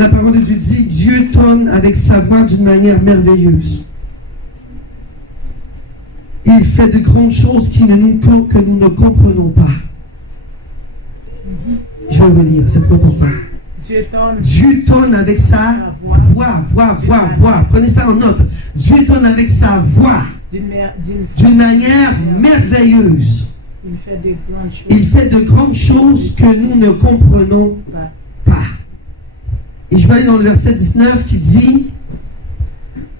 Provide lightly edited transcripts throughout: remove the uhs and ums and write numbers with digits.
Et la parole de Dieu dit, Dieu tonne avec sa voix d'une manière merveilleuse. Il fait de grandes choses que nous ne comprenons pas. Je vais vous lire, c'est important. Dieu tonne avec sa voix. Prenez ça en note. Dieu tonne avec sa voix d'une manière merveilleuse. Il fait de grandes choses que nous ne comprenons pas. Et je vais aller dans le verset 19 qui dit,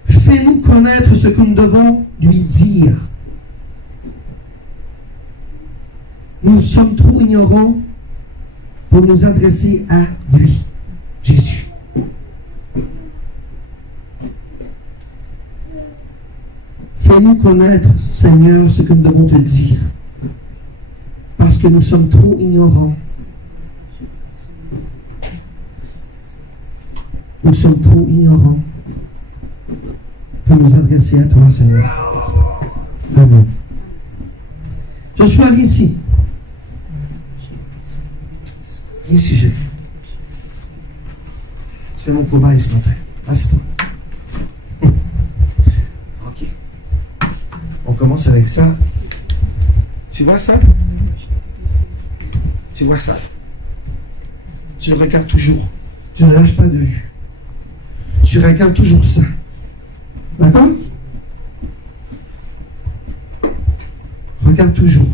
fais-nous connaître ce que nous devons lui dire. Nous sommes trop ignorants pour nous adresser à lui, Jésus. Fais-nous connaître, Seigneur, ce que nous devons te dire. Parce que nous sommes trop ignorants. Nous sommes trop ignorants pour nous adresser à toi, Seigneur. Amen. Joshua, viens ici. Viens ici, Jésus. Tu es mon cobaye ce matin. Assieds-toi. Ok. On commence avec ça. Tu vois ça? Tu vois ça? Tu regardes toujours. Tu ne lâches pas de vue. Tu regardes toujours ça. D'accord? Regarde toujours.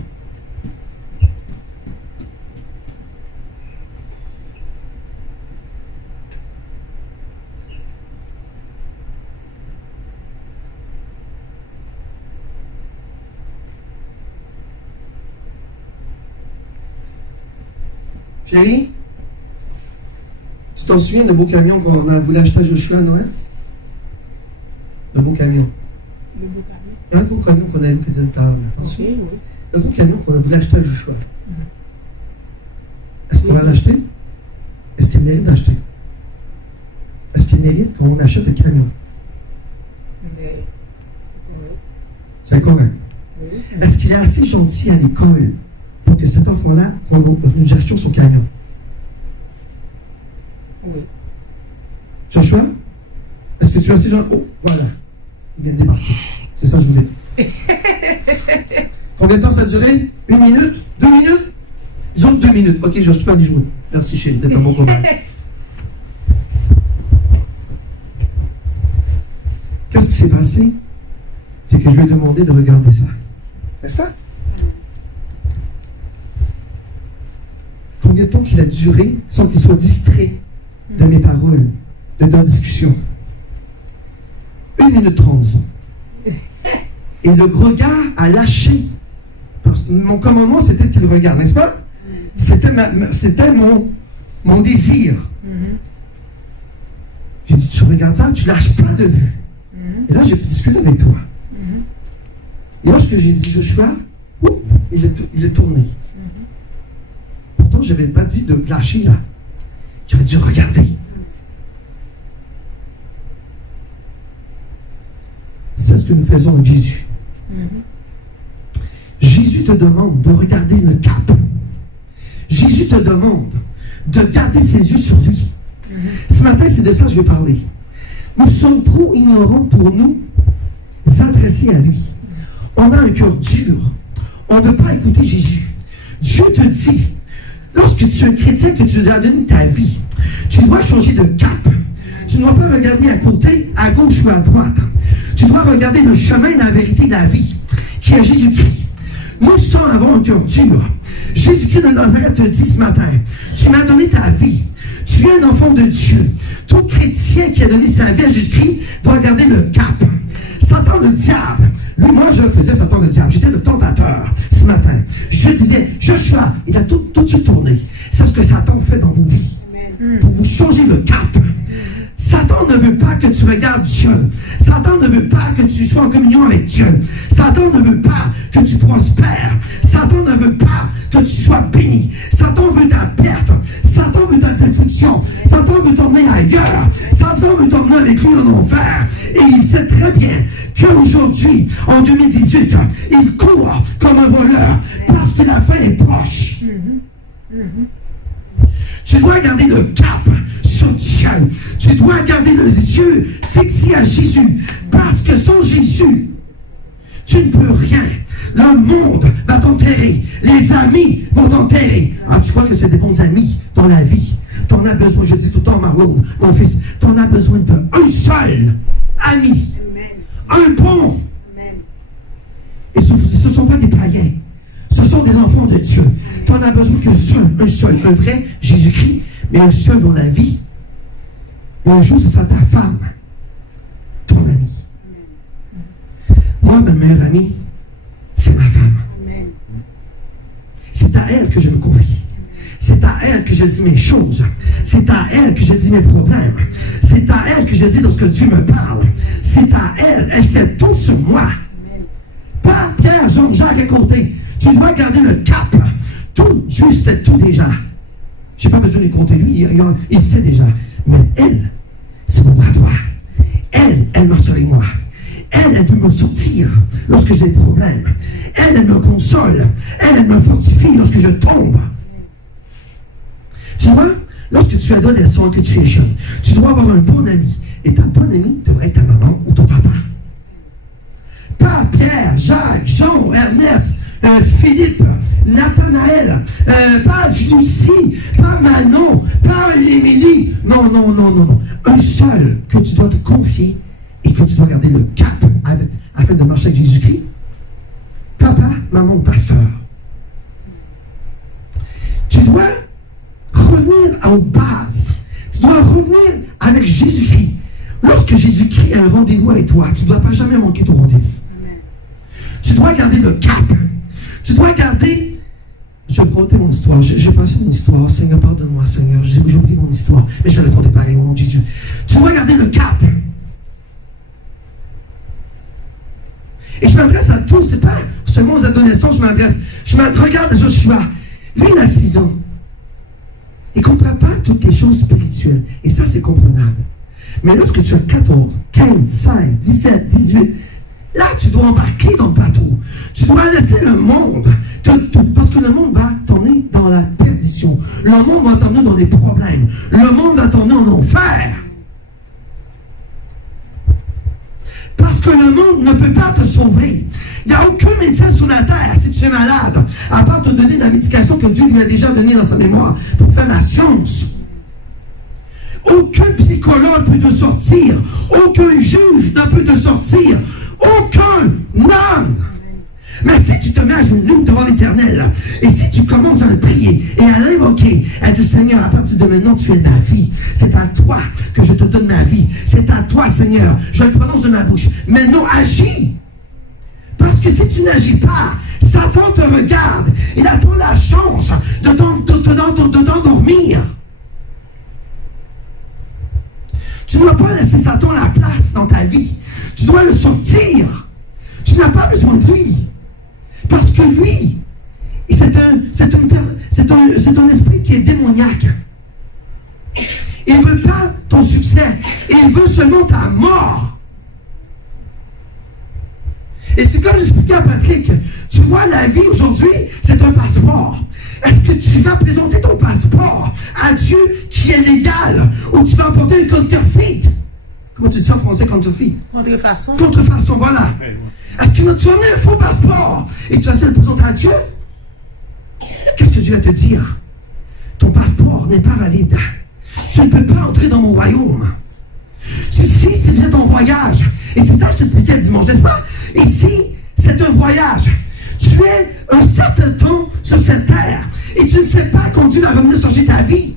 Chérie, tu t'en souviens de beau camion qu'on a voulu acheter à Joshua à Noël? Le beau camion. Le beau camion. Il y a un gros camion qu'on a vu que tu t'en souviens? Oui. Un gros camion qu'on a voulu acheter à Joshua. Est-ce qu'on va l'acheter? Est-ce qu'il mérite d'acheter? Est-ce qu'il mérite qu'on achète un camion? C'est correct. Oui. Est-ce qu'il est assez gentil à l'école pour que cet enfant-là, nous achetions son camion? Oui. Joshua, est-ce que tu es assez gentil? Oh, voilà. Il vient de débarquer. C'est ça que je voulais. Combien de temps ça a duré? 1 minute? 2 minutes? Disons 2 minutes. Ok, Joshua, tu peux aller jouer. Merci, chérie, d'être un bon combat. Qu'est-ce qui s'est passé? C'est que je lui ai demandé de regarder ça. N'est-ce pas? Combien de temps qu'il a duré sans qu'il soit distrait de mes paroles, de notre discussion? 1 minute 30. Et le regard a lâché. Mon commandement, c'était qu'il regarde, n'est-ce pas? C'était mon désir. J'ai dit, tu regardes ça, tu lâches pas de vue. Et là, j'ai discuté avec toi. Et lorsque j'ai dit Joshua, il est tourné. Pourtant, je n'avais pas dit de lâcher là. J'avais dit regarder. C'est ce que nous faisons avec Jésus. Jésus te demande de regarder le cap. Jésus te demande de garder ses yeux sur lui. Ce matin, c'est de ça que je vais parler. Nous sommes trop ignorants pour nous adresser à lui. On a un cœur dur. On ne veut pas écouter Jésus. Dieu te dit, lorsque tu es un chrétien, que tu dois donner ta vie, tu dois changer de cap. Tu ne dois pas regarder à côté, à gauche ou à droite. Tu dois regarder le chemin, la vérité, la vie, qui est Jésus-Christ. Nous sommes avant un cœur dur. Jésus-Christ de Nazareth te dit ce matin, tu m'as donné ta vie. Tu es un enfant de Dieu. Tout chrétien qui a donné sa vie à Jésus-Christ doit garder le cap. Satan le diable. Lui, moi, je faisais Satan le diable. J'étais le tentateur ce matin. Je disais, Joshua, il a tout de suite tourné. C'est ce que Satan fait dans vos vies. Pour vous changer le cap. Satan ne veut pas que tu regardes Dieu. Satan ne veut pas que tu sois en communion avec Dieu. Satan ne veut pas que tu prospères. Satan ne veut pas que tu sois béni. Satan veut ta perte. Satan veut ta destruction. Satan veut t'emmener ailleurs. Satan veut t'emmener avec lui en enfer. Et il sait très bien qu'aujourd'hui, en 2018, il court comme un voleur parce que la fin est proche. Tu dois garder le cap sur Dieu. ciel. Tu dois garder les yeux fixés à Jésus. Parce que sans Jésus, tu ne peux rien. Le monde va t'enterrer. Les amis vont t'enterrer. Ah, tu crois que c'est des bons amis dans la vie? Tu en as besoin, je dis tout le temps, Marlon, mon fils, tu en as besoin d'un seul ami. Un bon. Et ce ne sont pas des païens. Ce sont des enfants de Dieu. Tu en as besoin qu'un seul, un vrai Jésus-Christ, mais un seul dans la vie. Et un jour, ce sera ta femme, ton ami. Moi, ma meilleure amie, c'est ma femme. C'est à elle que je me confie. C'est à elle que je dis mes choses. C'est à elle que je dis mes problèmes. C'est à elle que je dis lorsque Dieu me parle. C'est à elle. Elle sait tout sur moi. Pas Pierre, Jean, Jacques à côté. Tu dois garder le cap. Tout, Dieu sait tout déjà. Je n'ai pas besoin de compter lui. Il sait déjà. Mais elle, c'est mon bras droit. Elle marche avec moi. Elle peut me sortir lorsque j'ai des problèmes. Elle me console. Elle me fortifie lorsque je tombe. Tu vois, lorsque tu es adolescent, que tu es jeune, tu dois avoir un bon ami. Et ta bonne amie devrait être ta maman ou ton papa. Pas Pierre, Jacques, Jean, Ernest, Philippe, Nathanaël, pas Lucie, pas Manon, pas Émilie. Non. Un seul que tu dois te confier et que tu dois garder le cap afin de marcher avec Jésus-Christ. Papa, maman, pasteur. Tu dois revenir aux bases. Tu dois revenir avec Jésus-Christ. Lorsque Jésus-Christ a un rendez-vous avec toi, tu ne dois pas jamais manquer ton rendez-vous. Tu dois garder le cap. Tu dois garder... Je vais vous conter mon histoire. J'ai passé mon histoire. Seigneur, pardonne-moi, Seigneur. J'ai oublié mon histoire. Mais je vais le compter pareil, au nom de Jésus. Tu dois garder le cap. Et je m'adresse à tous. C'est pas seulement aux adolescents, regarde Joshua. Lui, il a 6 ans. Il ne comprend pas toutes les choses spirituelles. Et ça, c'est comprenable. Mais lorsque tu as 14, 15, 16, 17, 18, là, tu dois embarquer dans le bateau. Tu dois laisser le monde. Parce que le monde va t'emmener dans la perdition. Le monde va t'emmener dans des problèmes. Le monde va t'emmener en enfer. Parce que le monde ne peut pas te sauver. Il n'y a aucun médecin sur la terre, si tu es malade, à part te donner la médication que Dieu lui a déjà donnée dans sa mémoire pour faire la science. Aucun psychologue peut te sortir. Aucun juge ne peut te sortir. Aucun homme. Mais si tu te mets à genoux devant l'Éternel, et si tu commences à le prier et à l'invoquer, elle dit, Seigneur, à partir de maintenant, tu es ma vie. C'est à toi que je te donne ma vie. C'est à toi, Seigneur. Je le prononce de ma bouche. Maintenant, agis. Parce que si tu n'agis pas, Satan te regarde. Il attend la chance de t'endormir. Tu ne dois pas laisser Satan la place dans ta vie. Tu dois le sortir. Tu n'as pas besoin de lui. Parce que lui, c'est un esprit qui est démoniaque. Il ne veut pas ton succès. Il veut seulement ta mort. Et c'est comme j'expliquais à Patrick, tu vois, la vie aujourd'hui, c'est un passeport. Est-ce que tu vas présenter ton passeport à Dieu qui est légal ou tu vas emporter une contrefaçon? Comment tu dis ça en français, contrefaçon? Contrefaçon. Contrefaçon, voilà. Est-ce que tu en as un faux passeport et tu vas le présenter à Dieu? Qu'est-ce que Dieu va te dire? Ton passeport n'est pas valide. Tu ne peux pas entrer dans mon royaume. Ici, c'est ton voyage. Et c'est ça que je t'expliquais dimanche, n'est-ce pas? Ici, c'est un voyage. Tu es un certain temps sur cette terre et tu ne sais pas quand Dieu va revenir chercher ta vie.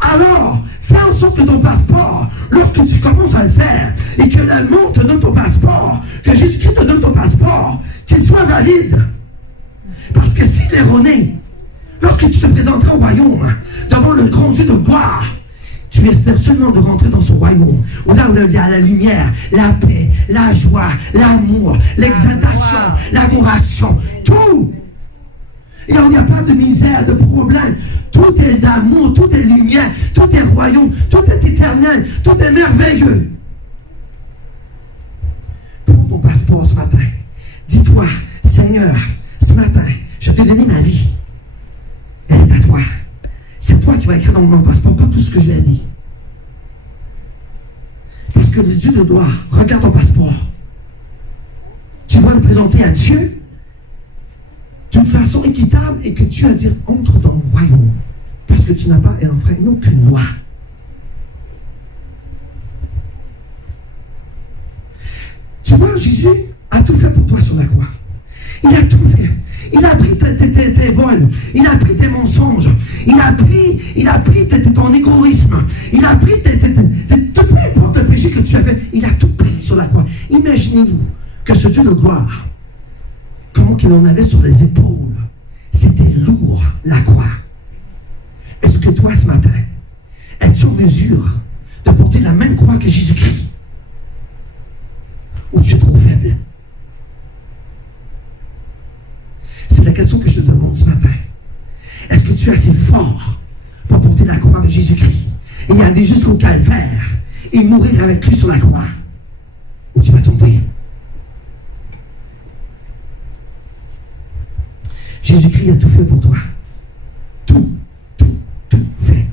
Alors, fais en sorte que ton passeport, lorsque tu commences à le faire, et que le monde te donne ton passeport, que Jésus-Christ te donne ton passeport, qu'il soit valide. Parce que s'il est erroné, lorsque tu te présenteras au royaume, devant le grand Dieu de gloire, tu espères seulement de rentrer dans son royaume, où là où il y a la lumière, la paix, la joie, l'amour, l'exaltation, l'adoration, tout. Et il n'y a pas de misère, de problème. Tout est d'amour, tout est lumière, tout est royaume, tout est éternel, tout est merveilleux. Prends ton passeport ce matin. Dis-toi, Seigneur, ce matin, je t'ai donné ma vie. Elle est à toi. C'est toi qui vas écrire dans mon passeport, pas tout ce que je lui ai dit. que le Dieu de gloire regarde ton passeport, tu vas le présenter à Dieu d'une façon équitable et que Dieu va dire entre dans mon royaume parce que tu n'as pas enfreint aucune loi. Tu vois, Jésus a tout fait pour toi sur la croix. Il a tout fait. Il a pris tes vols. Il a pris tes mensonges. Il a pris ton égoïsme. Il a pris peu importe le péché que tu as fait. Il a tout pris sur la croix. Imaginez-vous que ce Dieu de gloire, comment qu'il en avait sur les épaules, c'était lourd, la croix. Est-ce que toi, ce matin, es-tu en mesure de porter la même croix que Jésus-Christ? Ou tu es trop faible? C'est la question que je te demande ce matin. Est-ce que tu es assez fort pour porter la croix avec Jésus-Christ et aller jusqu'au calvaire et mourir avec lui sur la croix? Ou tu vas tomber? Jésus-Christ a tout fait pour toi. Tout fait.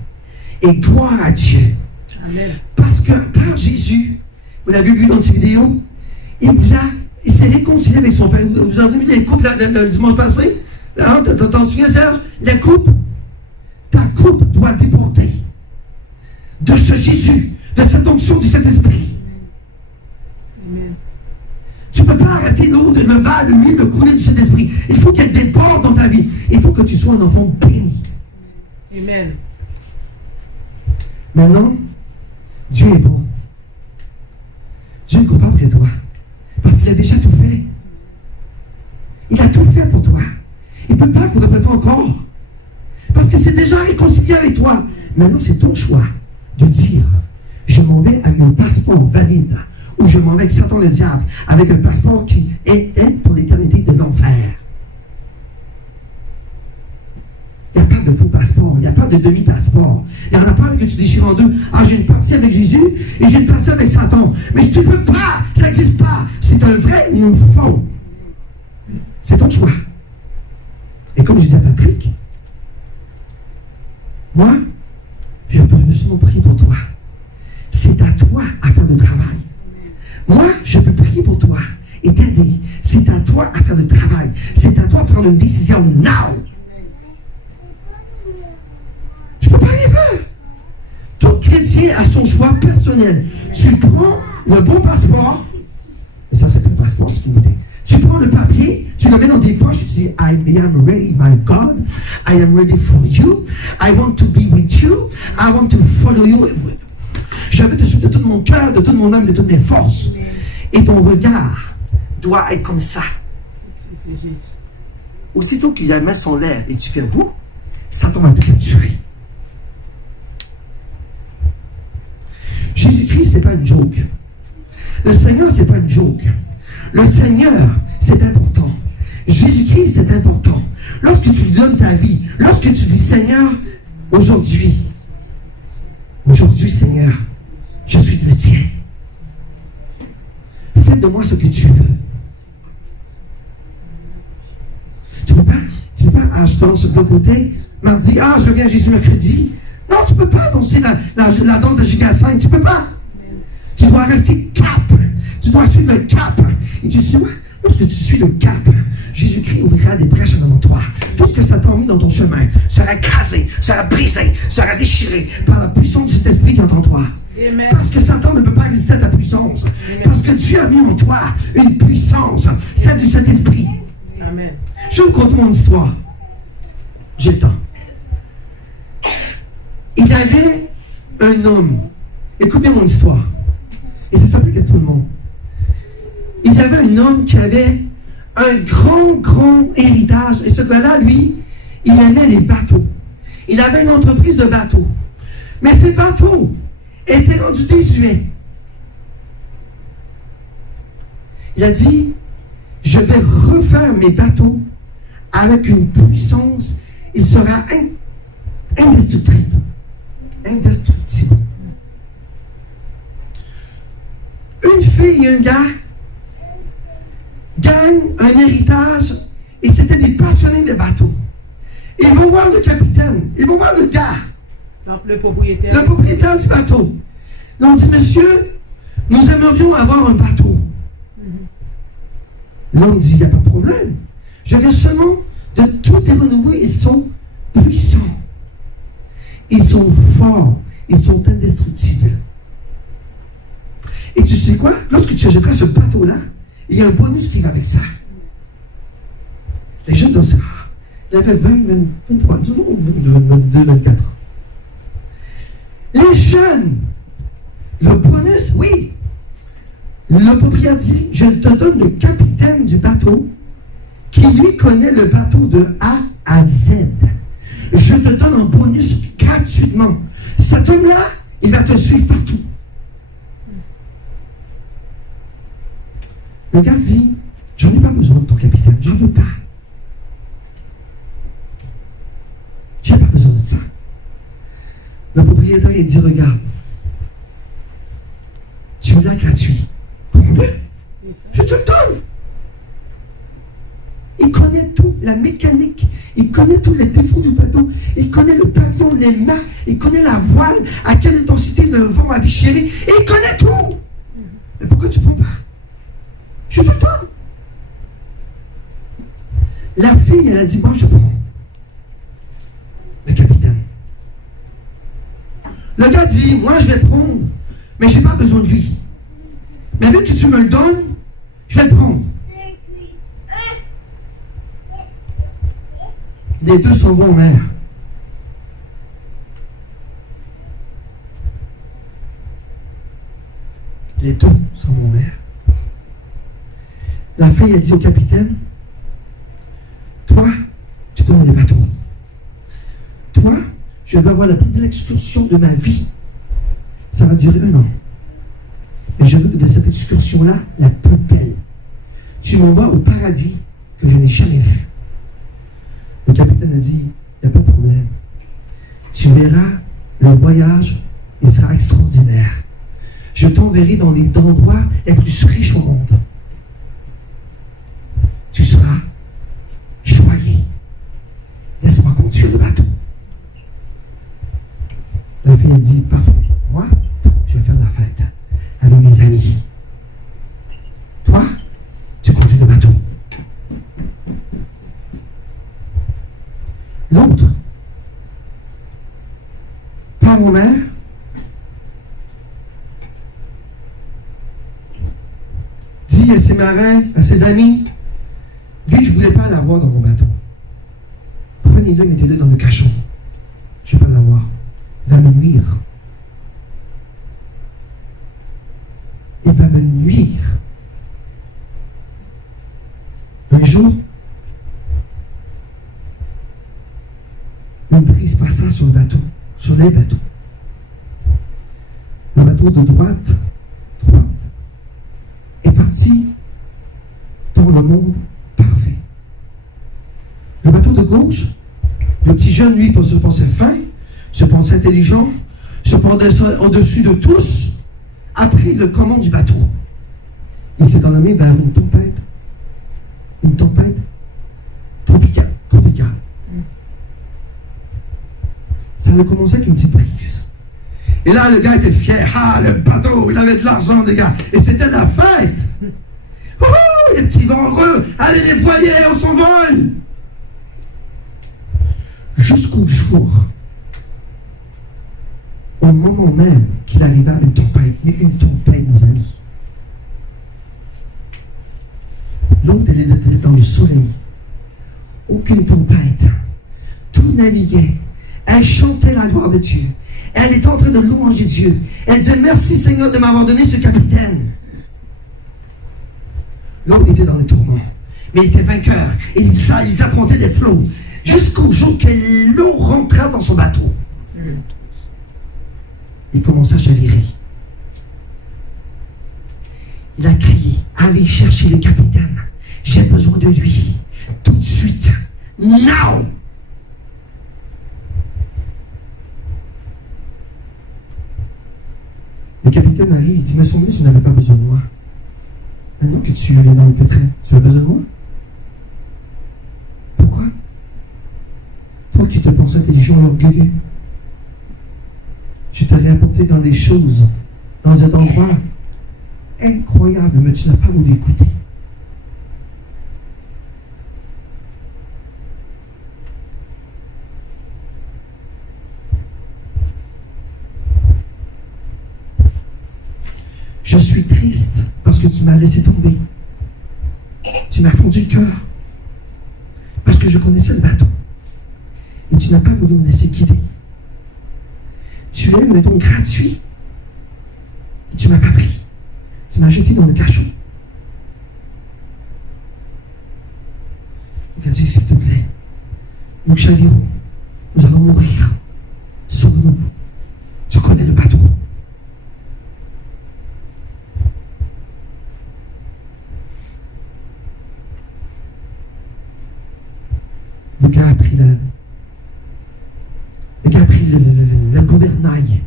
Et gloire à Dieu. Amen. Parce que par Jésus, vous l'avez vu dans cette vidéo, il s'est réconcilié avec son Père. Vous avez vu les coupes le dimanche passé? Hein? T'en souviens, Serge? Les coupes. Ta coupe doit déporter de ce Jésus, de cette onction du Saint-Esprit. Amen. Tu ne peux pas arrêter l'eau de l'huile de couler du Saint-Esprit. Il faut qu'elle déborde dans ta vie. Il faut que tu sois un enfant béni. Amen. Maintenant, Dieu est bon. Dieu ne court pas après toi. Parce qu'il a déjà tout fait. Il a tout fait pour toi. Il ne peut pas courir après toi encore. Parce que c'est déjà réconcilié avec toi. Maintenant, c'est ton choix de dire, je m'en vais avec un passeport valide. Ou je m'en vais avec Satan le diable, avec un passeport qui est pour l'éternité de l'enfer. Il n'y a pas de faux passeport, il n'y a pas de demi-passeport. Il n'y en a pas un que tu déchires en deux. Ah, j'ai une partie avec Jésus et j'ai une partie avec Satan. Mais tu ne peux pas, ça n'existe pas. C'est un vrai ou un faux. C'est ton choix. Et comme je dis à Patrick, moi, je peux seulement prier pour toi. C'est à toi à faire le travail. Moi, je peux prier pour toi et t'aider. C'est à toi à faire le travail. C'est à toi de prendre une décision now. Je ne peux pas rien faire. Tout chrétien a son choix personnel. Tu prends le bon passeport, et ça c'est ton passeport, c'est une bouteille. Tu prends le papier, tu le mets dans tes poches et tu dis, I am ready, my God. I am ready for you. I want to be with you. I want to follow you. Je veux te suivre de tout mon cœur, de toute mon âme, de toutes mes forces. Et ton regard doit être comme ça. Aussitôt qu'il a mis son lèvre et tu fais beau, Satan va te capturer. Jésus-Christ, ce n'est pas une joke. Le Seigneur, ce n'est pas une joke. Le Seigneur, c'est important. Jésus-Christ, c'est important. Lorsque tu lui donnes ta vie, lorsque tu dis, Seigneur, aujourd'hui, Seigneur, je suis le tien. Fais de moi ce que tu veux. Tu ne peux pas, je danse sur ton côté, mardi, je viens à Jésus mercredi. Non, tu ne peux pas danser la danse de Giga 5, tu ne peux pas. Tu dois rester cap. Tu dois suivre le cap. Et tu sais, lorsque tu suis le cap, Jésus-Christ ouvrira des brèches devant toi. Tout ce que Satan a mis dans ton chemin sera écrasé, sera brisé, sera déchiré par la puissance de cet esprit qui est en toi. Amen. Parce que Satan ne peut pas résister à ta puissance. Amen. Parce que Dieu a mis en toi une puissance, celle du Saint-Esprit. Amen. Je vais vous conter mon histoire. J'ai le temps. Il y avait un homme. Écoutez mon histoire. Et ça s'applique à tout le monde. Il y avait un homme qui avait un grand héritage. Et ce gars-là, lui, il aimait les bateaux. Il avait une entreprise de bateaux. Mais ces bateaux étaient rendus désuets. Il a dit, je vais refaire mes bateaux avec une puissance. Il sera indestructible. Indestructible. Une fille et un gars gagnent un héritage et c'était des passionnés de bateaux. Ils vont voir le capitaine, ils vont voir le gars, donc le propriétaire. Le propriétaire du bateau. Donc, on dit, monsieur, Nous aimerions avoir un bateau. L'homme dit, il n'y a pas de problème. Je viens seulement de tout les renouveler. Ils sont puissants. Ils sont forts. Ils sont indestructibles. Et tu sais quoi? Lorsque tu achèteras ce bateau-là, il y a un bonus qui va avec ça. Les jeunes dans ça, il avait 20, 23, 22, 24 ans. Les jeunes, le bonus, oui. Le propriétaire dit, je te donne le capitaine du bateau qui lui connaît le bateau de A à Z. Je te donne un bonus gratuitement. Cet homme-là, il va te suivre partout. Le gars dit, j'en ai pas besoin de ton capitaine, j'en veux pas. J'ai pas besoin de ça. Le propriétaire, il dit, regarde, tu l'as gratuit. Prends-le. Je te le donne. Il connaît tout, la mécanique. Il connaît tous les défauts du bateau. Il connaît le pavillon, les mâts. Il connaît la voile, à quelle intensité le vent va déchirer. Et il connaît tout. Mais pourquoi tu ne prends pas? Je te le donne. La fille, elle a dit, moi je prends. Le capitaine. Le gars dit, moi je vais le prendre, mais je n'ai pas besoin de lui. Mais vu que tu me le donnes, je vais le prendre. Les deux s'en vont en mer. Les deux s'en vont en mer. La fille, elle dit au capitaine, toi, tu connais les bateaux. Toi, je vais avoir la plus belle excursion de ma vie. Ça va durer 1 an. Mais je veux de cette excursion-là, la plus belle. Tu m'envoies au paradis que je n'ai jamais vu. Le capitaine a dit, il n'y a pas de problème. Tu verras, le voyage, il sera extraordinaire. Je t'enverrai dans les endroits les plus riches au monde. Tu seras choyé. Laisse-moi conduire le bateau. La fille a dit, parfait. Moi, je vais faire la fête avec mes amis. Toi, tu conduis le bateau. L'autre part en mer. Dit à ses marins, à ses amis, lui, je ne voulais pas l'avoir dans mon bateau. Prenez-le, mettez-le dans le cachot. Je ne vais pas l'avoir. Il va me nuire. Il va me nuire. Un jour, une brise passa sur le bateau, sur les bateaux. Le bateau de droite est parti dans le monde parfait. Le bateau de gauche, le petit jeune, lui, se pensait fin, se pensait intelligent, se pensait au-dessus de tous, a pris le commande du bateau. Il s'est enlevé vers une tempête tropicale. Ça a commencé avec une petite brise. Et là, le gars était fier. Ah, le bateau, il avait de l'argent, les gars. Et c'était la fête. Ouh, les petits vents heureux. Allez, les voiliers, on s'envole. Jusqu'au jour, au moment même qu'il arriva à une tempête, mais une tempête, mes amis. L'autre, elle était dans le soleil. Aucune tempête. Tout naviguait. Elle chantait la gloire de Dieu. Elle était en train de louanger Dieu. Elle disait, merci Seigneur de m'avoir donné ce capitaine. L'autre était dans le tourment. Mais il était vainqueur. Et ils affrontaient les flots. Jusqu'au jour que l'eau rentra dans son bateau. Il commença à chavirer. Il a crié, allez chercher le capitaine. J'ai besoin de lui. Tout de suite. Now! Le capitaine arrive, il dit, mais son mieux, tu n'avais pas besoin de moi. Maintenant que tu es allé dans le pétrin, tu as besoin de moi? Pourquoi? Toi qui te penses intelligent et orgueilleux, je t'aurais apporté dans les choses, dans un endroit incroyable, mais tu n'as pas voulu écouter. Je suis triste parce que tu m'as laissé tomber. Tu m'as fondu le cœur. Parce que je connaissais le bateau. Et tu n'as pas voulu me laisser quitter. Tu aimes le don gratuit. Et tu ne m'as pas pris. Tu m'as jeté dans le cachot. Il a dit, s'il te plaît, nous chavirons. Nous allons mourir. Sauve-nous. Tu connais le bateau. Le gars a pris le gouvernail.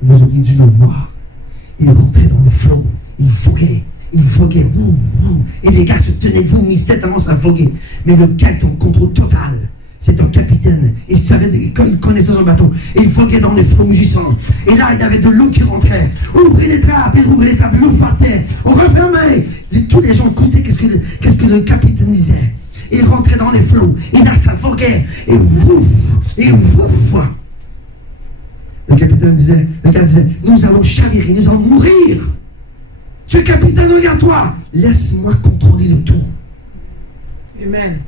Vous auriez dû le voir. Il rentrait dans le flot. Il voguait. Et les gars se tenaient de vous, missaient tellement ça voguait. Mais le gars est en contrôle total. C'est un capitaine. Il savait, il connaissait son bateau. Et il voguait dans les flots mugissants. Et là, il y avait de l'eau qui rentrait. Ouvrez les trappes, l'eau partait. On refermait. Tous les gens écoutaient qu'est-ce que le capitaine disait. Et il rentrait dans les flots. Et là, ça voguait. Et ouf. Le gars disait, nous allons chavirer, nous allons mourir. Tu es capitaine, regarde-toi. Laisse-moi contrôler le tout. Amen.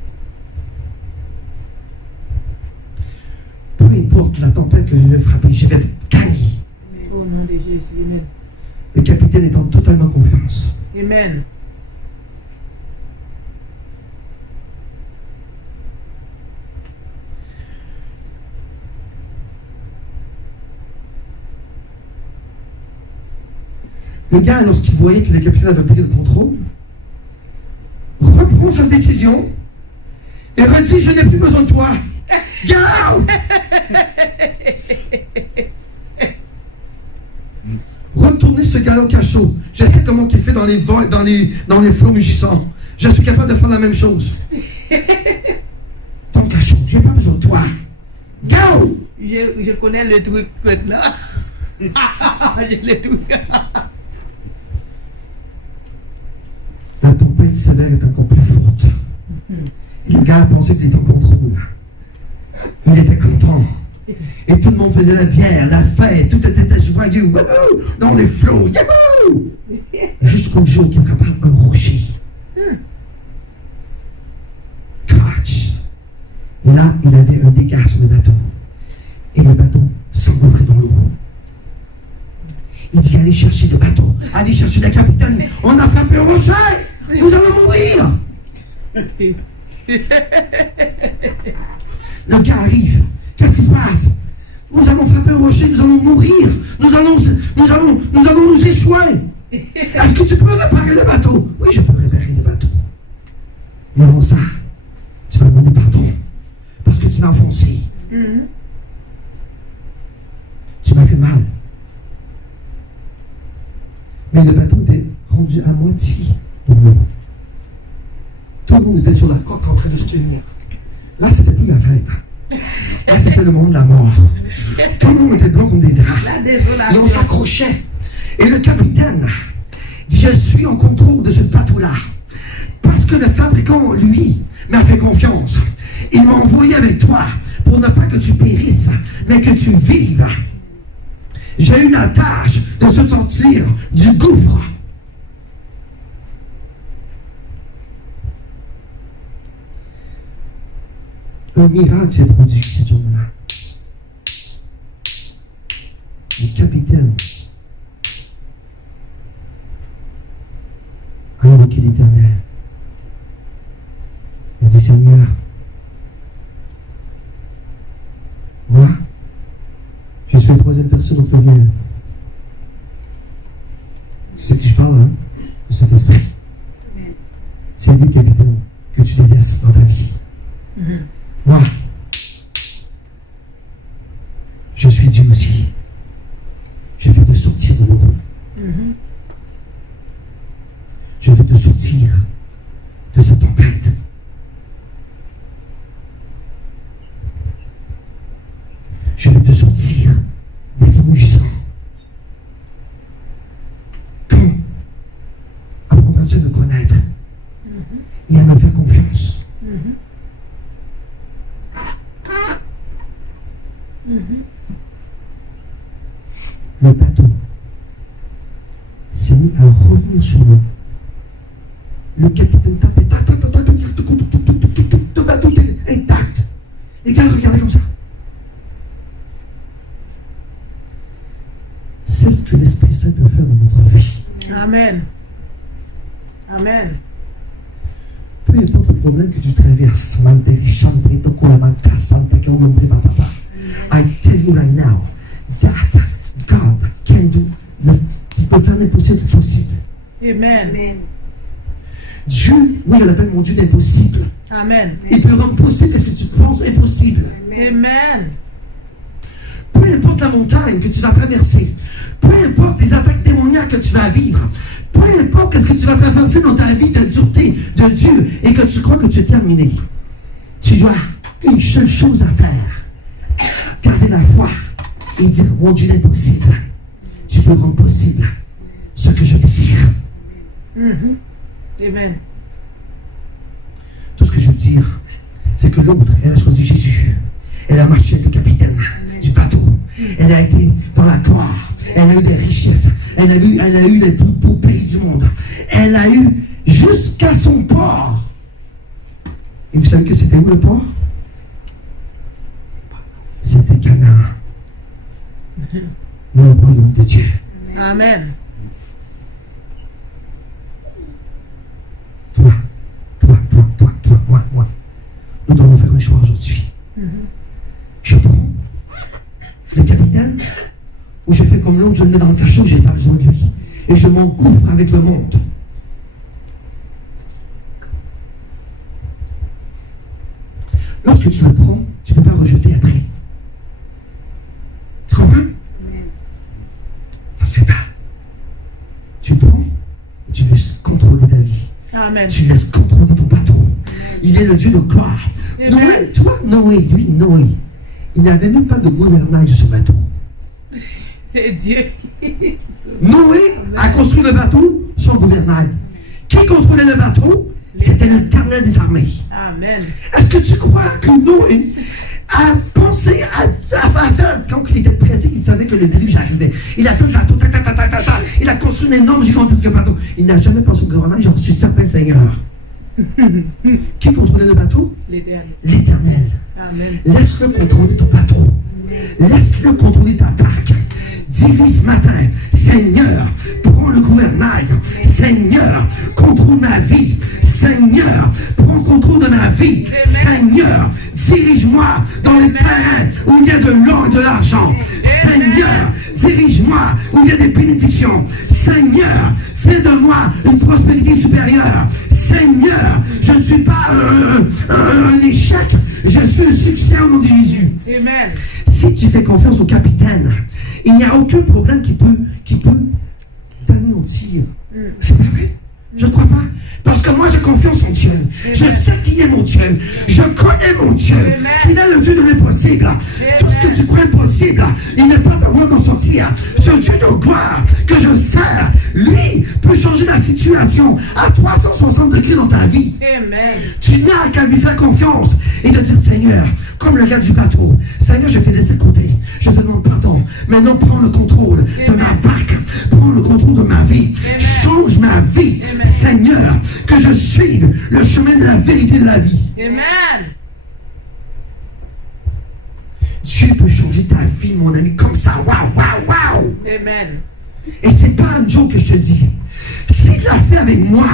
Peu importe la tempête que je vais frapper, je vais gagner. Au nom de Jésus. Amen. Le capitaine est en totalement confiance. Amen. Le gars, lorsqu'il voyait que le capitaine avait pris le contrôle, reprend sa décision et redit, je n'ai plus besoin de toi. Garde! Retournez ce gars au cachot. Je sais comment il fait dans les flots mugissants. Je suis capable de faire la même chose. Ton cachot, je n'ai pas besoin de toi. Garde! Je connais le truc maintenant. Je l'ai tout. La tempête sévère est encore plus forte. Et le gars pensait qu'il était en contrôle. Il était content. Et tout le monde faisait la bière, la fête, tout était joyeux. Wouhou, dans les flots. Yahoo! Jusqu'au jour qu'il frappa un rocher. Crash. Et là, il avait un dégât sur le bateau. Et le bateau s'engouffrait dans l'eau. Il dit, allez chercher le bateau. Allez chercher le capitaine. On a frappé un rocher. Nous allons mourir. Le gars arrive. Qu'est-ce qui se passe? Nous allons frapper un rocher, nous allons mourir. Nous allons nous échouer. Est-ce que tu peux réparer le bateau? Oui, je peux réparer le bateau. Mais avant ça, tu vas demander pardon. Parce que tu m'as enfoncé. Tu m'as fait mal. Mais le bateau était rendu à moitié de l'eau. Tout le monde était sur la coque en train de se tenir. Là, c'était plus la fête. Là, c'était le monde de la mort. Tout le monde était blanc comme des draps. Et on s'accrochait. Et le capitaine dit, je suis en contrôle de ce bateau-là. Parce que le fabricant, lui, m'a fait confiance. Il m'a envoyé avec toi pour ne pas que tu périsses, mais que tu vives. J'ai eu la tâche de se sortir du gouffre. Un miracle s'est produit cette journée-là. Le capitaine a invoqué l'Éternel. Il a dit, Seigneur, moi, je suis la troisième personne au pluriel. C'est qui je parle, hein, de cet esprit. C'est lui, capitaine, que tu délaisses dans ta vie. Moi, je suis Dieu aussi. Je vais te sortir de l'eau. Je vais te sortir de cette tempête. Je vais te sortir des flots mugissants. Le bateau s'est mis à revenir sur l'eau. Le capitaine tapait, le bateau était intact. Les gars regardaient comme ça. C'est ce que l'Esprit Saint peut faire dans notre vie. Amen. Amen. Peu importe le problème que tu traverses, I tell you right now that God can do, il peut faire l'impossible possible. Amen. Dieu, oui, on l'appelle mon Dieu d'impossible. Amen. Il peut rendre possible ce que tu penses impossible. Amen. Peu importe la montagne que tu vas traverser, peu importe les attaques démoniaques que tu vas vivre, peu importe ce que tu vas traverser dans ta vie de dureté de Dieu et que tu crois que tu es terminé, tu as une seule chose à faire. Garder la foi et dire, mon Dieu d'impossible, tu peux rendre possible ce que je désire. Amen. Tout ce que je veux dire, c'est que l'autre, elle a choisi Jésus. Elle a marché avec le capitaine du bateau. Elle a été dans la gloire. Elle a eu des richesses. Elle a eu les plus beaux pays du monde. Elle a eu jusqu'à son port. Et vous savez que c'était où le port? C'était Canaan. Le royaume de Dieu. Amen. Toi, moi. Nous devons faire un choix aujourd'hui. Je prends le capitaine ou je fais comme l'autre, je le mets dans le cachot, je n'ai pas besoin de lui. Et je m'engouffre avec le monde. Lorsque tu le prends, tu ne peux pas rejeter après. Tu comprends? Ça ne se fait pas. Tu prends, tu laisses contrôler ta vie. Amen. Tu laisses contrôler ton bateau. Il est le Dieu de gloire. Noé, tu vois, Noé, il n'avait même pas de gouvernail sur le bateau. Et Dieu. Noé a construit le bateau sans gouvernail. Qui contrôlait le bateau? C'était l'Éternel des armées. Amen. Est-ce que tu crois que Noé a pensé à faire, quand il était pressé, il savait que le déluge arrivait. Il a fait le bateau, il a construit un énorme gigantesque bateau. Il n'a jamais pensé au gouvernail, j'en suis certain, Seigneur. Qui contrôlait le bateau? L'Éternel. L'Éternel. Amen. Laisse-le contrôler ton bateau. Laisse-le contrôler ta barque. Dis-lui ce matin, Seigneur, prends le gouvernail. Seigneur, contrôle ma vie. Seigneur, prends contrôle de ma vie. Seigneur, dirige-moi dans les terrains où il y a de l'or et de l'argent. Seigneur, dirige-moi où il y a des bénédictions. Seigneur, fais de moi une prospérité supérieure. Seigneur, je ne suis pas un échec, je suis un succès au nom de Jésus. Amen. Si tu fais confiance au capitaine, il n'y a aucun problème qui peut t'anéantir. C'est pas vrai? Je ne crois pas. Parce que moi, j'ai confiance en Dieu. Je sais qui est mon Dieu. Je connais mon Dieu. Il est le Dieu de l'impossible. Tout ce que tu crois impossible, il n'est pas de d'en sortir. Ce Dieu de gloire que je sers, lui, peut changer la situation à 360 degrés dans ta vie. Amen. Tu n'as qu'à lui faire confiance et de dire, Seigneur, comme le gars du bateau, Seigneur, je t'ai laissé de côté. Je te demande pardon. Maintenant, prends le contrôle de ma barque. Prends le contrôle de ma vie. Change ma vie. Seigneur, que je suive le chemin de la vérité de la vie. Amen. Dieu peut changer ta vie, mon ami, comme ça. Waouh. Amen. Et c'est pas un joke que je te dis. S'il l'a fait avec moi,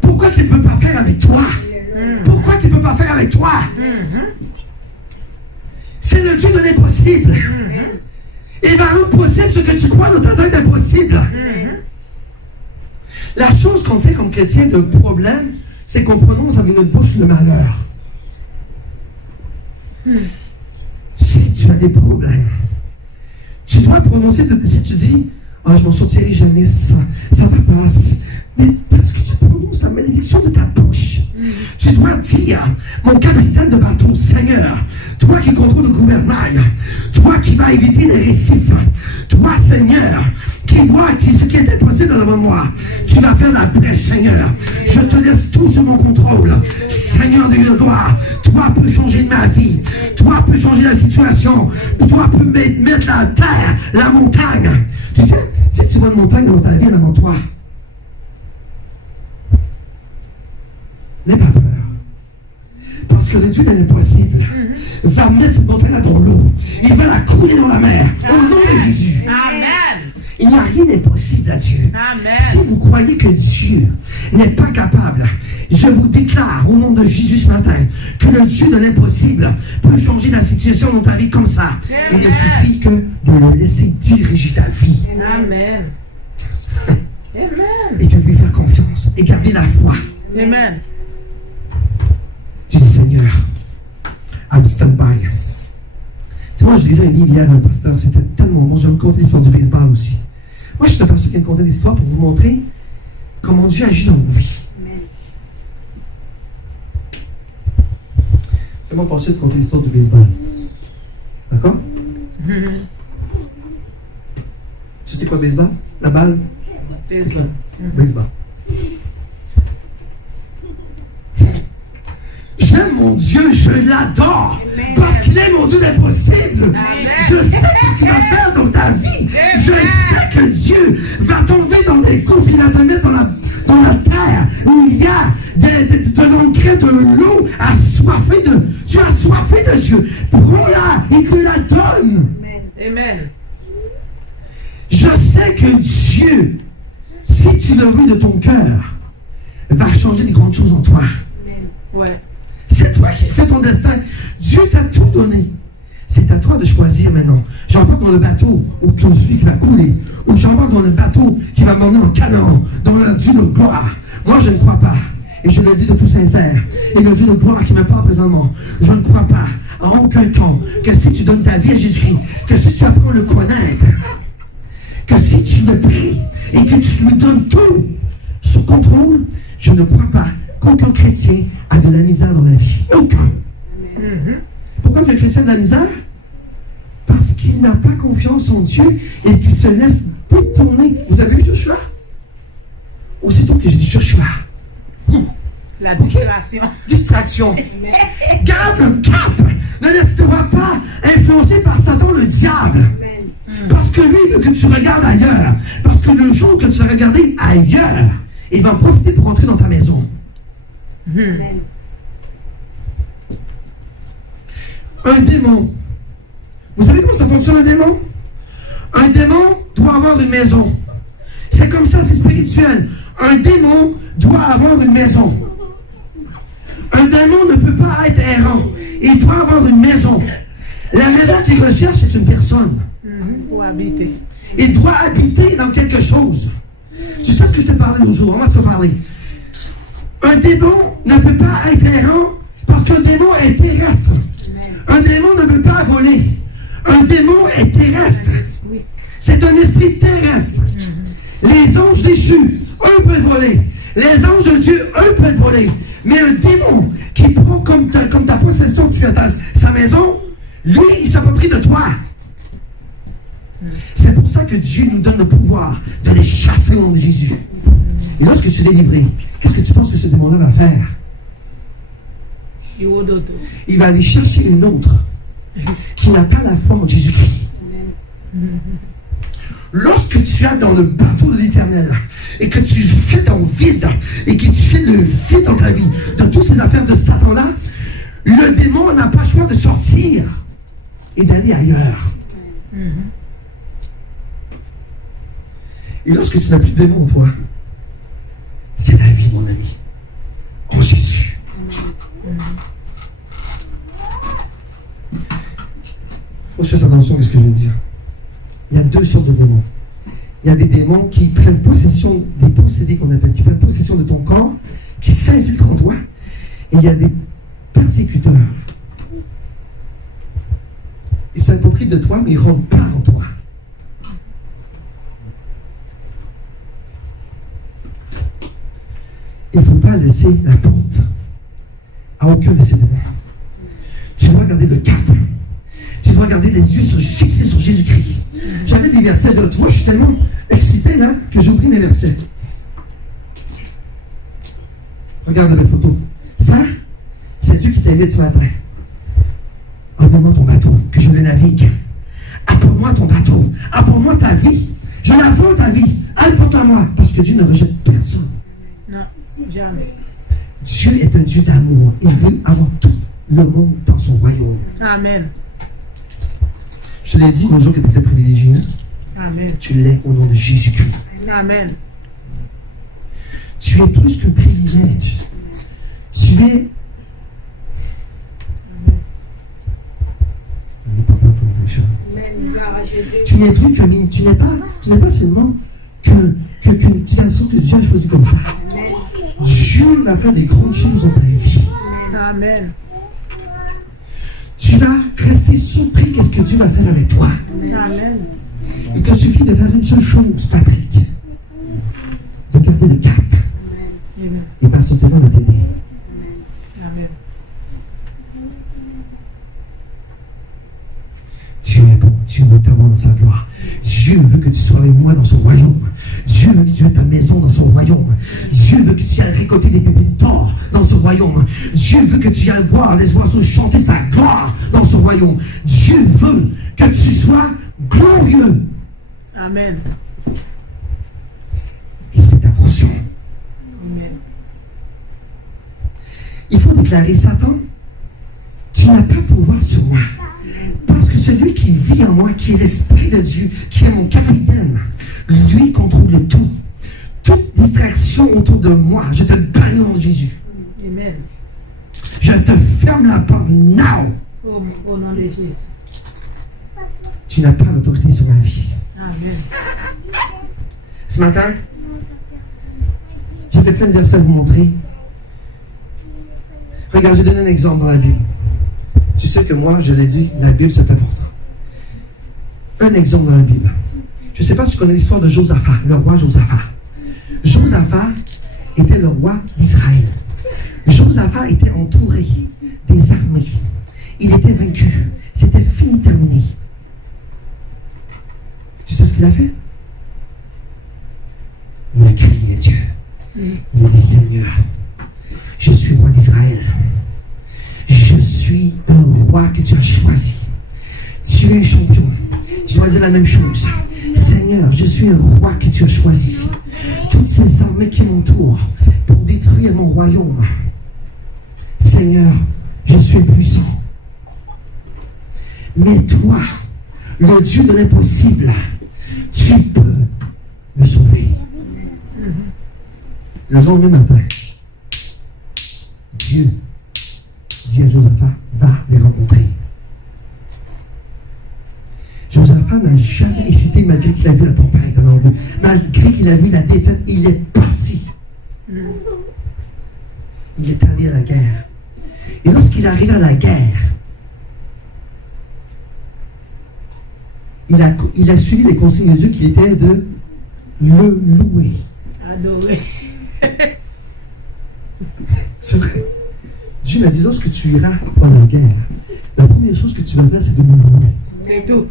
pourquoi tu ne peux pas faire avec toi? Pourquoi tu ne peux pas faire avec toi? C'est le Dieu de l'impossible. Il va rendre possible ce que tu crois dans ta tête impossible. La chose qu'on fait comme chrétien de problème, c'est qu'on prononce avec notre bouche le malheur. Si tu as des problèmes, tu dois prononcer, si tu dis, je m'en sortirai jamais, ça va passer. Mais parce que tu prononces la malédiction de ta bouche, tu dois dire, mon capitaine de bateau, Seigneur, toi qui contrôles le gouvernail, toi qui vas éviter les récifs, toi, Seigneur, qui qui voit ce qui est impossible devant moi. Tu vas faire la brèche, Seigneur. Je te laisse tout sous mon contrôle. Seigneur de gloire, toi peux changer ma vie. Toi peux changer la situation. Toi peux mettre la terre, la montagne. Tu sais, si tu vois une montagne dans ta vie, devant toi, n'aie pas peur. Parce que le Dieu de l'impossible va mettre cette montagne dans l'eau. Il va la couler dans la mer. Au nom de Jésus. Amen. Il n'y a rien d'impossible à Dieu. Amen. Si vous croyez que Dieu n'est pas capable, je vous déclare au nom de Jésus ce matin que le Dieu de l'impossible peut changer la situation dans ta vie comme ça. Il ne suffit que de le laisser diriger ta vie. Amen. Amen. Et de lui faire confiance et garder la foi. Amen. Du Seigneur, I'm stand by. Tu vois, je lisais un livre hier d'un pasteur, c'était tellement bon. Je vais vous conter l'histoire du baseball aussi. Moi, je suis un pasteur qui vient de conter l'histoire pour vous montrer comment Dieu agit dans vos vies. Je vais m'en passer de conter l'histoire du baseball. D'accord? Tu sais quoi, baseball? La balle? Baseball. J'aime mon Dieu, je l'adore. Parce qu'il est mon Dieu d'impossible. Je sais ce qu'il va faire dans ta vie. Je sais que Dieu va tomber dans des gouffres. Il va te mettre dans la terre où il y a de l'encre, de l'eau assoiffée de. Tu as soifé de Dieu. Prends-la et te la donne. Amen. Je sais que Dieu, si tu le veux de ton cœur, va changer des grandes choses en toi. Ouais. C'est toi qui fais ton destin. Dieu t'a tout donné. C'est à toi de choisir maintenant. J'embarque dans le bateau ou dans celui qui va couler. Ou j'embarque dans le bateau qui va m'emmener en Canaan, dans le Dieu de gloire. Moi, je ne crois pas. Et je le dis de tout sincère. Et le Dieu de gloire qui me parle présentement, je ne crois pas en aucun temps que si tu donnes ta vie à Jésus-Christ, que si tu apprends à le connaître, que si tu le pries et que tu lui donnes tout sous contrôle, je ne crois pas qu'aucun chrétien a de la misère dans la vie. Aucun. Pourquoi le chrétien a de la misère? Parce qu'il n'a pas confiance en Dieu et qu'il se laisse détourner. Vous avez vu Joshua? Aussitôt que j'ai dit Joshua. La distraction. Distraction. Garde le cap. Ne laisse-toi pas influencer par Satan le diable. Parce que lui veut que tu regardes ailleurs. Parce que le jour que tu vas regarder ailleurs, il va en profiter pour rentrer dans ta maison. Un démon. Vous savez comment ça fonctionne un démon? Un démon doit avoir une maison. C'est comme ça, c'est spirituel. Un démon doit avoir une maison. Un démon ne peut pas être errant. Il doit avoir une maison. La maison qu'il recherche, c'est une personne. Pour habiter. Il doit habiter dans quelque chose. Tu sais ce que je te parlais l'autre jour? On va se parler. Un démon ne peut pas être errant parce qu'un démon est terrestre. Un démon ne peut pas voler. Un démon est terrestre. C'est un esprit terrestre. Les anges déchus, eux peuvent voler. Les anges de Dieu, eux peuvent voler. Mais un démon qui prend comme ta possession, tu as sa maison, lui, il s'approprie de toi. C'est pour ça que Dieu nous donne le pouvoir de les chasser au nom de Jésus. Et lorsque tu es délivré, qu'est-ce que tu penses que ce démon-là va faire? Il va aller chercher une autre qui n'a pas la foi en Jésus-Christ. Lorsque tu es dans le bateau de l'Éternel et que tu fais ton vide et que tu fais le vide dans ta vie de toutes ces affaires de Satan-là, le démon n'a pas le choix de sortir et d'aller ailleurs. Et lorsque tu n'as plus de démon en toi, c'est la vie, mon ami, en Jésus. Il faut que je fasse attention à ce que je vais dire. Il y a deux sortes de démons. Il y a des démons qui prennent possession, des possédés qu'on appelle, qui prennent possession de ton corps, qui s'infiltrent en toi. Et il y a des persécuteurs. Ils s'approprient de toi, mais ils ne rentrent pas en toi. Il ne faut pas laisser la porte à aucun de ces démons. Tu dois garder le cap. Tu dois garder les yeux fixés sur Jésus-Christ. J'avais des versets de toi, je suis tellement excité que j'oublie mes versets. Regarde mes photos. Ça, c'est Dieu qui t'invite ce matin. Emmène-moi ton bateau, que je le navigue. Apporte-moi ton bateau. Apporte-moi ta vie. Je la veux, ta vie. Apporte-moi. Parce que Dieu ne rejette personne. Non, jamais. Dieu est un Dieu d'amour. Il veut avoir tout le monde dans son royaume. Amen. Je te l'ai dit un jour que tu étais privilégié. Amen. Tu l'es au nom de Jésus-Christ. Amen. Tu es plus qu'un privilège. Tu es... Tu n'es plus que... Tu n'es pas seulement qu'une situation que Dieu a choisi comme ça. Dieu va faire des grandes choses dans ta vie. Amen. Tu vas rester surpris qu'est-ce que Dieu va faire avec toi. Amen. Il te suffit de faire une seule chose, Patrick. De garder le cap. Amen. Et Pasteur Stéphane va t'aider. Amen. Dieu est bon, Dieu veut t'avoir dans sa gloire. Dieu veut que tu sois avec moi dans son royaume. Dieu veut que tu aies ta maison dans son royaume. Dieu veut que tu ailles récolter des pépites d'or dans son royaume. Dieu veut que tu ailles voir les oiseaux chanter sa gloire dans son royaume. Dieu veut que tu sois glorieux. Amen. Et c'est ta portion. Amen. Il faut déclarer, Satan, tu n'as pas pouvoir sur moi. Parce que celui qui vit en moi, qui est l'Esprit de Dieu, qui est mon capitaine, lui contrôle tout. Toute distraction autour de moi, je te bannis au nom de Jésus. Amen. Je te ferme la porte now. Au nom de Jésus. Tu n'as pas l'autorité sur ma vie. Amen. Ce matin, j'avais plein de versets à vous montrer. Regarde, je vais donner un exemple dans la Bible. Tu sais que moi, je l'ai dit, la Bible, c'est important. Un exemple dans la Bible. Je ne sais pas si tu connais l'histoire de Josaphat, le roi Josaphat. Josaphat était le roi d'Israël. Josaphat était entouré des armées. Il était vaincu. C'était fini, terminé. Tu sais ce qu'il a fait? Il a crié Dieu. Il a dit, Seigneur, je suis roi d'Israël. Je suis un roi que tu as choisi. Tu es un champion. Tu dois dire la même chose. Seigneur, je suis un roi que tu as choisi. Toutes ces armées qui m'entourent pour détruire mon royaume. Seigneur, je suis puissant. Mais toi, le Dieu de l'impossible, tu peux me sauver. Le lendemain matin, Dieu dit à Josaphat, va les rencontrer. Josaphat n'a jamais hésité malgré qu'il a vu la tempête en Dieu. Malgré qu'il a vu la défaite, il est parti. Il est allé à la guerre. Et lorsqu'il arrive à la guerre, il a suivi les consignes de Dieu qui étaient de le louer. Adoré. C'est vrai. Dieu m'a dit, lorsque tu iras pendant la guerre, la première chose que tu vas faire, c'est de me louer. C'est tout.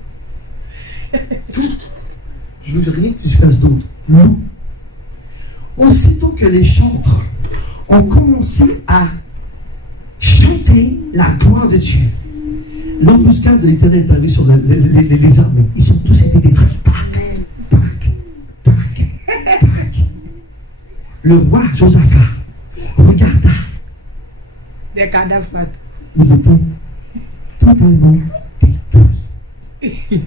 Je veux rien que tu fasses d'autre. Loue. Aussitôt que les chantres ont commencé à chanter la gloire de Dieu, l'embuscade de l'Éternel est arrivée sur les armées. Ils ont tous été détruits. Pac. Le roi Josaphat regarda. Des cadavres partout. Il était totalement détruit.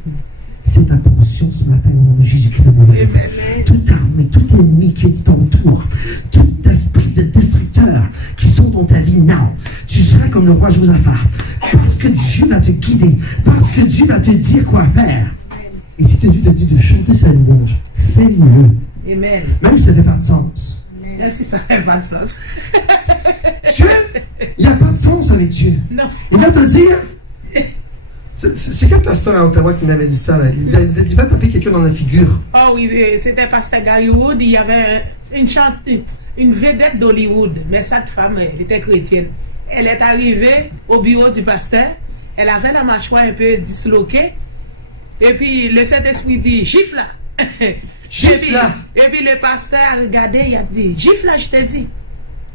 C'est ta portion ce matin au nom de Jésus-Christ de Nazareth. Toute armée, tout ennemi qui est t'entoure, tout esprit de destructeur qui sont dans ta vie, now, tu seras comme le roi Josaphat. Parce que Dieu va te guider, parce que Dieu va te dire quoi faire. Et si Dieu te dit de chanter sa louange, fais-le. Amen. Même si ça ne fait pas de sens. Même si ça fait pas de sens. Dieu, il n'y a pas de sens avec Dieu. Non. Il va te dire. C'est quel pasteur à Ottawa qui m'avait dit ça? Là? Il a dit, va taper quelqu'un dans la figure. Oh oui, c'était Pasteur Gary Wood. Il y avait une vedette d'Hollywood. Mais cette femme, elle était chrétienne. Elle est arrivée au bureau du pasteur. Elle avait la mâchoire un peu disloquée. Et puis le Saint-Esprit dit, gifle là. Gifle-la. Et puis le pasteur a regardé, il a dit, gifle-la, je t'ai dit.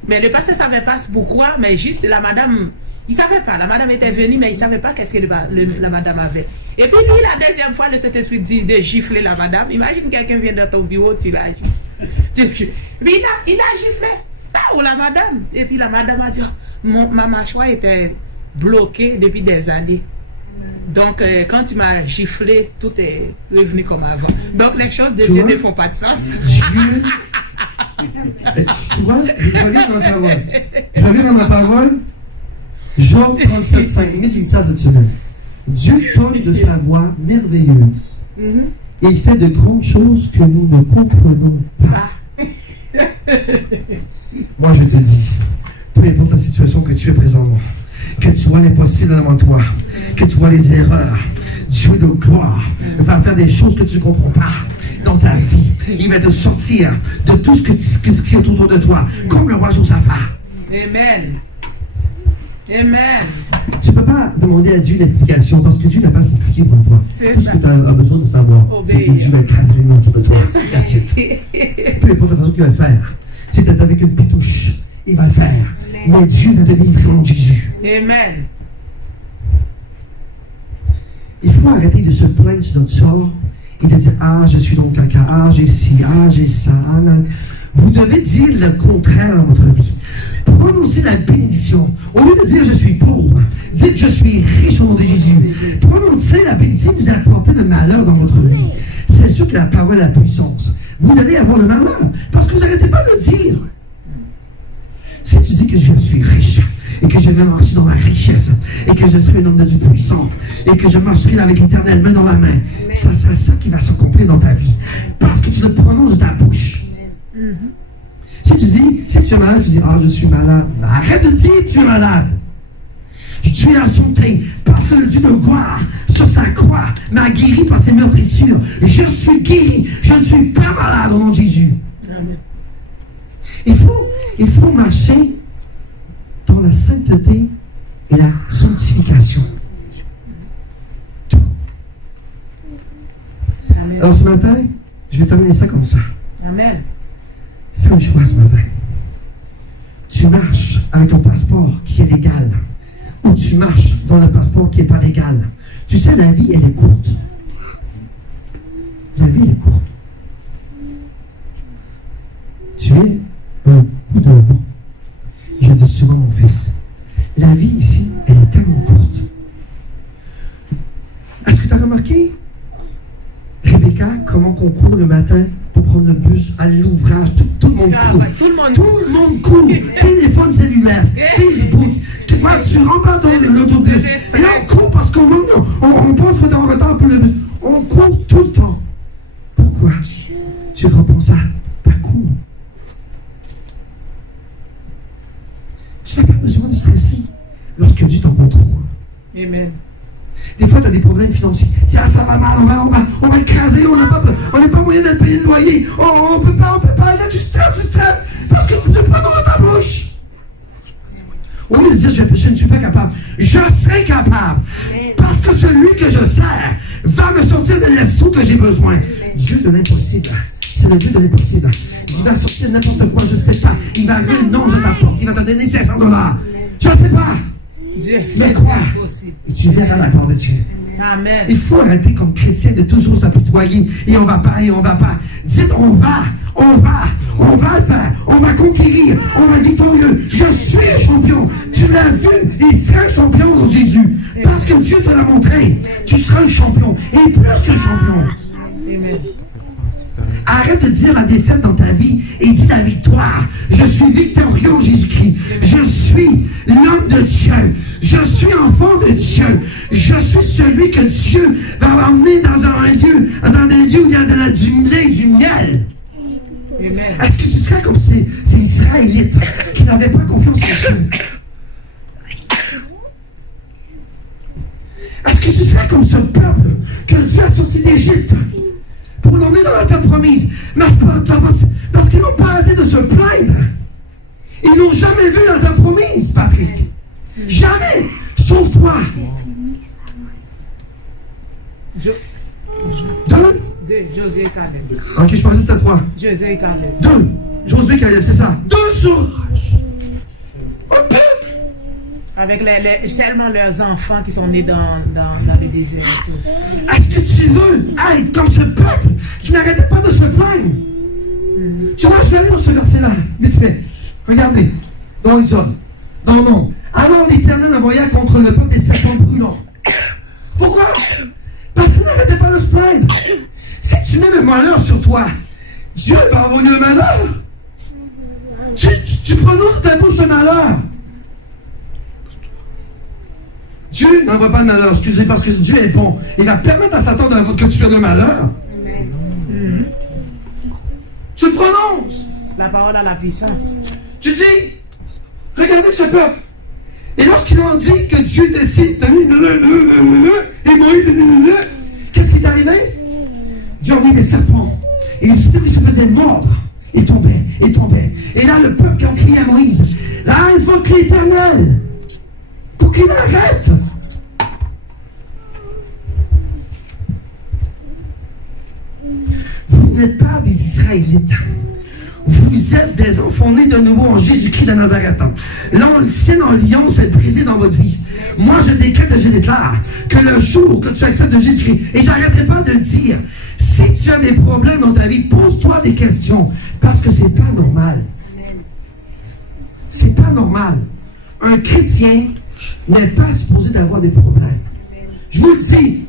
Mais le pasteur ne savait pas pourquoi, mais juste la madame, il ne savait pas. La madame était venue, mais il ne savait pas qu'est-ce que la madame avait. Et puis lui, la deuxième fois, le Saint-Esprit dit de gifler la madame. Imagine quelqu'un vient dans ton bureau, tu l'as giflé. Mais il a giflé. Ah, ou la madame. Et puis la madame a dit, ma mâchoire était bloquée depuis des années. Donc, quand tu m'as giflé, tout est revenu comme avant. Donc, les choses de Dieu ne font pas de sens. Dieu. Tu vois, je reviens dans ma parole. Je reviens dans ma parole. Job 37, 5. Il dit ça cette semaine. Dieu donne de sa voix merveilleuse. Et il fait de grandes choses que nous ne comprenons pas. Moi, je te dis, peu importe la situation que tu es présentement, que tu vois l'impossible devant toi, que tu vois les erreurs, Dieu de gloire va faire des choses que tu ne comprends pas dans ta vie. Il va te sortir de tout ce qui est autour de toi, comme le roi Josaphat. Amen. Amen. Tu ne peux pas demander à Dieu l'explication parce que Dieu n'a pas s'expliqué pour toi. Tout ce que tu as besoin de savoir, c'est que Dieu va écraser les mains autour de toi. Peu importe la façon qu'il va le faire. Si tu es avec une pitouche, il va le faire. Mais Dieu va te délivrer au nom de Jésus. Amen. Il faut arrêter de se plaindre sur notre sort et de dire, ah, je suis dans le caca, ah, j'ai ci, ah, j'ai ça. Vous devez dire le contraire dans votre vie. Prononcez la bénédiction. Au lieu de dire je suis pauvre, dites je suis riche au nom de Jésus. Prononcez la bénédiction. Si vous apportez le malheur dans votre vie, c'est sûr que la parole a la puissance. Vous allez avoir le malheur parce que vous n'arrêtez pas de dire. Si tu dis que je suis riche et que je vais marcher dans la richesse et que je serai un homme de Dieu puissant et que je marcherai avec l'Éternel main dans la main, ça sera ça qui va s'accomplir dans ta vie parce que tu le prononces de ta bouche. Si tu es malade, tu dis, ah, je suis malade. Ben, arrête de dire tu es malade. Tu es la santé parce que le Dieu de gloire sur sa croix m'a guéri par ses meurtrissures. Je suis guéri. Je ne suis pas malade au nom de Jésus. Amen. Il faut marcher dans la sainteté et la sanctification. Tout. Amen. Alors ce matin, je vais terminer ça comme ça. Amen. Fais un choix ce matin. Tu marches avec ton passeport qui est légal ou tu marches dans le passeport qui n'est pas légal. Tu sais, la vie, elle est courte. La vie, elle est courte. Tu es un coup de vent. Je dis souvent, mon fils, la vie ici, elle est tellement courte. Est-ce que tu as remarqué, Rebecca, comment on court le matin pour prendre le bus, aller à l'ouvrage, tout le monde court. Tout le monde court. Téléphone cellulaire, Facebook. Tu rentres dans l'autobus. Et là, on court parce qu'on pense qu'on est en retard pour le bus. On court tout le temps. Pourquoi? Tu reprends ça par court. Tu n'as pas besoin de stresser lorsque Dieu t'en contrôle. Amen. Des fois, tu as des problèmes financiers. Tiens, ça va mal, on va écraser, on n'a pas moyen de payer le loyer. On peut pas. Là, tu stresses, parce que tu te prends dans ta bouche. Au lieu de dire, je ne suis pas capable, je serai capable. Parce que celui que je sers va me sortir de l'essou que j'ai besoin. Dieu de l'impossible. C'est le Dieu de l'impossible. Il va sortir n'importe quoi, je ne sais pas. Il va venir le nom de ta porte, il va te donner $500. Je ne sais pas. Dieu, mais crois, et tu verras la part de Dieu. Amen. Il faut arrêter comme chrétien de toujours s'apitoyer et on va pas. Dites on va le faire, on va conquérir, on va être victorieux. Je suis champion. Tu l'as vu, il sera champion dans Jésus. Parce que Dieu te l'a montré. Tu seras un champion et plus que champion. Amen. Arrête de dire la défaite dans ta vie et dis la victoire. Je suis victorieux en Jésus-Christ. Je suis l'homme de Dieu. Je suis enfant de Dieu. Je suis celui que Dieu va emmener dans des lieux où il y a du lait et du miel. Amen. Est-ce que tu serais comme ces Israélites qui n'avaient pas confiance en Dieu? Est-ce que tu serais comme ce peuple que Dieu a sorti d'Égypte pour l'emmener dans la terre promise? Mais parce qu'ils n'ont pas arrêté de se plaindre. Ils n'ont jamais vu la terre promise, Patrick. Jamais. Sauf toi. 2, Josué et Caleb. Ok, je pensais que c'était 3. Josué et Caleb. 2, Josué Caleb, c'est ça. 2 sur un peuple. Avec seulement leurs enfants qui sont nés dans le désert. Est-ce que tu veux être comme ce peuple qui n'arrêtait pas de se plaindre? Tu vois, je vais aller dans ce verset-là, vite fait. Regardez, dans Exode, dans le nom. Alors l'Éternel envoya contre le peuple des serpents brûlants. Pourquoi? Parce qu'il n'arrêtait pas de se plaindre. Si tu mets le malheur sur toi, Dieu va envoyer le malheur. Tu prononces ta bouche le malheur. Dieu n'envoie pas le malheur, excusez, parce que Dieu est bon. Il va permettre à Satan que tu aies le malheur. Tu le prononces. La parole a la puissance. Tu dis, regardez ce peuple. Et lorsqu'ils ont dit que Dieu décide et Moïse, qu'est-ce qui est arrivé? Dieu a mis des serpents. Et il se faisait mordre. Il tombait, il tombait. Et là, le peuple qui a crié à Moïse, là, il faut que l'Éternel, pour qu'il arrête. Vous n'êtes pas des Israélites. Vous êtes des enfants nés de nouveau en Jésus-Christ de Nazareth. L'ancienne alliance est brisée dans votre vie. Moi, je décrète et je déclare que le jour que tu acceptes de Jésus-Christ, et j'arrêterai pas de dire, si tu as des problèmes dans ta vie, pose-toi des questions, parce que c'est pas normal. C'est pas normal. Un chrétien n'est pas supposé d'avoir des problèmes. Je vous le dis.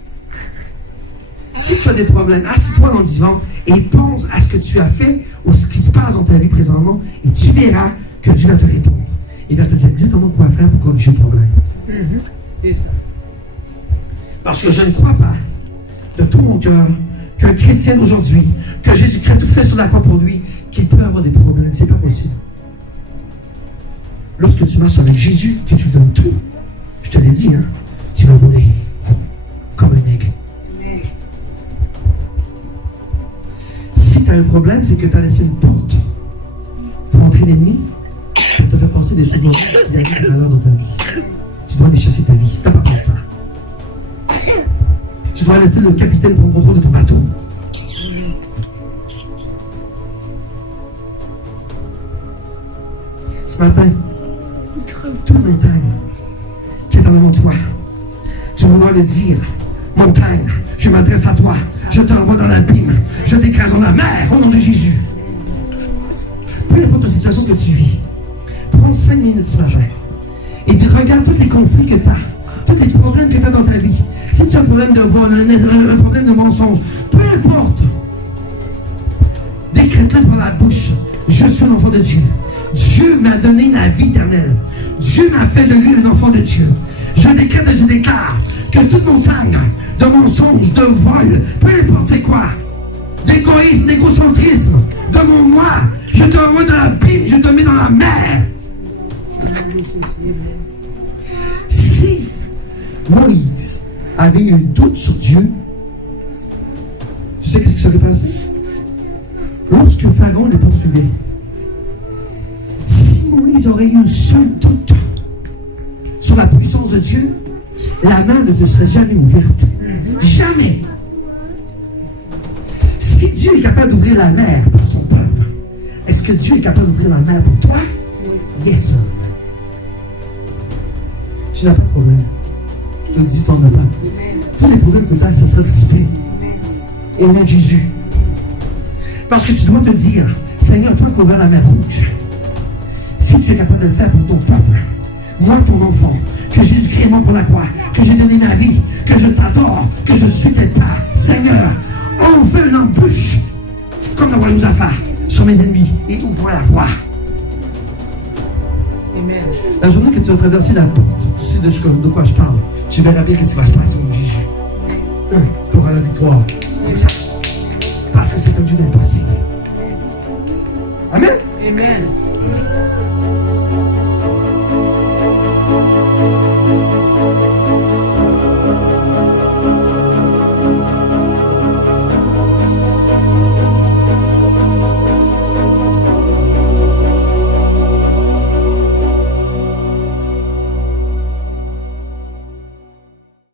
Si tu as des problèmes, assis-toi dans le divan et pense à ce que tu as fait ou ce qui se passe dans ta vie présentement et tu verras que Dieu va te répondre. Il va te dire exactement quoi faire pour corriger le problème. C'est ça. Parce que je ne crois pas de tout mon cœur qu'un chrétien d'aujourd'hui, que Jésus-Christ a tout fait sur la croix pour lui, qu'il peut avoir des problèmes. C'est pas possible. Lorsque tu marches avec Jésus, que tu lui donnes tout, je te l'ai dit, hein, tu vas voler comme un aigle. Si tu as un problème, c'est que tu as laissé une porte pour entrer l'ennemi, pour te faire penser des choses mauvaises qui arrivent tout à l'heure dans ta vie. Tu dois aller chasser ta vie. Tu n'as pas peur de ça. Tu dois laisser le capitaine prendre contrôle de ton bateau. Ce matin, tout le montagne qui est en avant de toi, tu vas le dire. Montagne, je m'adresse à toi, je t'envoie dans l'abîme, je t'écrase dans la mer au nom de Jésus. Peu importe la situation que tu vis, prends 5 minutes ce matin et regarde tous les conflits que tu as, tous les problèmes que tu as dans ta vie. Si tu as un problème de vol, un problème de mensonge, peu importe, décrète-le par la bouche. Je suis un enfant de Dieu. Dieu m'a donné la vie éternelle. Dieu m'a fait de lui un enfant de Dieu. Je décrète et je déclare que toute montagne de mensonges, de vol, peu importe c'est quoi, d'égoïsme, d'égocentrisme, de mon moi, je te envoie dans l'abîme, je te mets dans la mer. Si Moïse avait eu un doute sur Dieu, tu sais qu'est-ce qui s'est passé? Lorsque Pharaon les poursuivait, si Moïse aurait eu un seul doute sur la puissance de Dieu, la main ne te serait jamais ouverte. Jamais. Si Dieu est capable d'ouvrir la mer pour son peuple, est-ce que Dieu est capable d'ouvrir la mer pour toi? Yes, sir. Tu n'as pas de problème. Je te le dis, tu n'en as pas. Tous les problèmes que tu as, ça sera dissipé. Et au nom de Jésus. Parce que tu dois te dire, Seigneur, toi qui as ouvert la mer rouge, si tu es capable de le faire pour ton peuple, moi, ton enfant, que Jésus-Christ est mort pour la croix, que j'ai donné ma vie, que je t'adore, que je suis tes pas, Seigneur, on veut l'embûche, comme le roi Josaphat, sur mes ennemis, et ouvre la voie. Amen. La journée que tu vas traverser la porte, tu sais de quoi je parle, tu verras bien ce qui va se passer, mon Jésus. Tu auras la victoire. Comme ça. Parce que c'est un Dieu d'impossible. Amen. Amen.